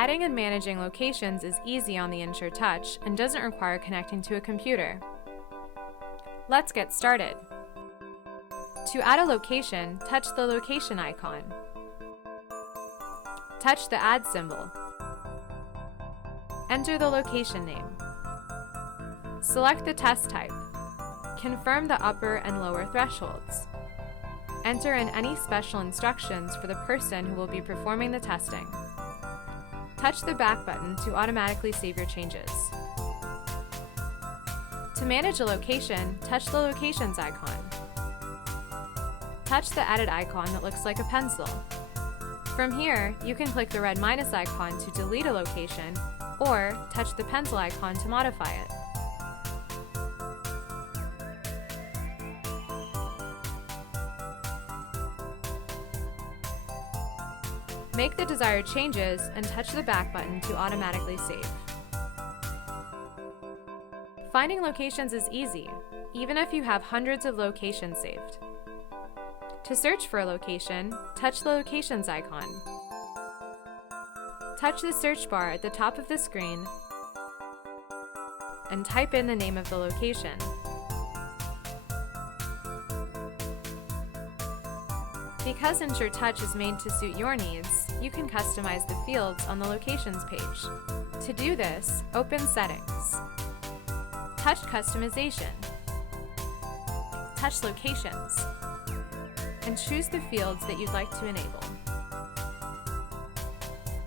Adding and managing locations is easy on the EnSURE Touch and doesn't require connecting to a computer. Let's get started. To add a location, touch the location icon. Touch the add symbol. Enter the location name. Select the test type. Confirm the upper and lower thresholds. Enter in any special instructions for the person who will be performing the testing. Touch the back button to automatically save your changes. To manage a location, touch the locations icon. Touch the edit icon that looks like a pencil. From here, you can click the red minus icon to delete a location, or touch the pencil icon to modify it. Make the desired changes and touch the back button to automatically save. Finding locations is easy, even if you have hundreds of locations saved. To search for a location, touch the locations icon. Touch the search bar at the top of the screen and type in the name of the location. Because EnSURE Touch is made to suit your needs, you can customize the fields on the Locations page. To do this, open Settings. Touch Customization. Touch Locations. And choose the fields that you'd like to enable.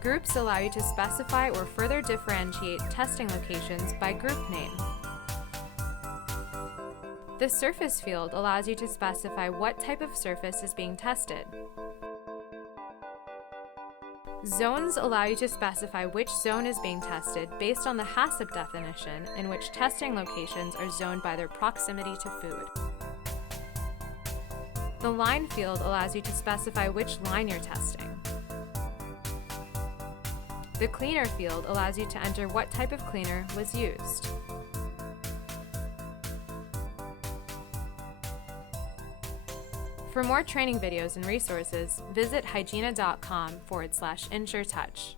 Groups allow you to specify or further differentiate testing locations by group name. The Surface field allows you to specify what type of surface is being tested. Zones allow you to specify which zone is being tested based on the HACCP definition, in which testing locations are zoned by their proximity to food. The Line field allows you to specify which line you're testing. The Cleaner field allows you to enter what type of cleaner was used. For more training videos and resources, visit hygiena.com/EnSureTouch.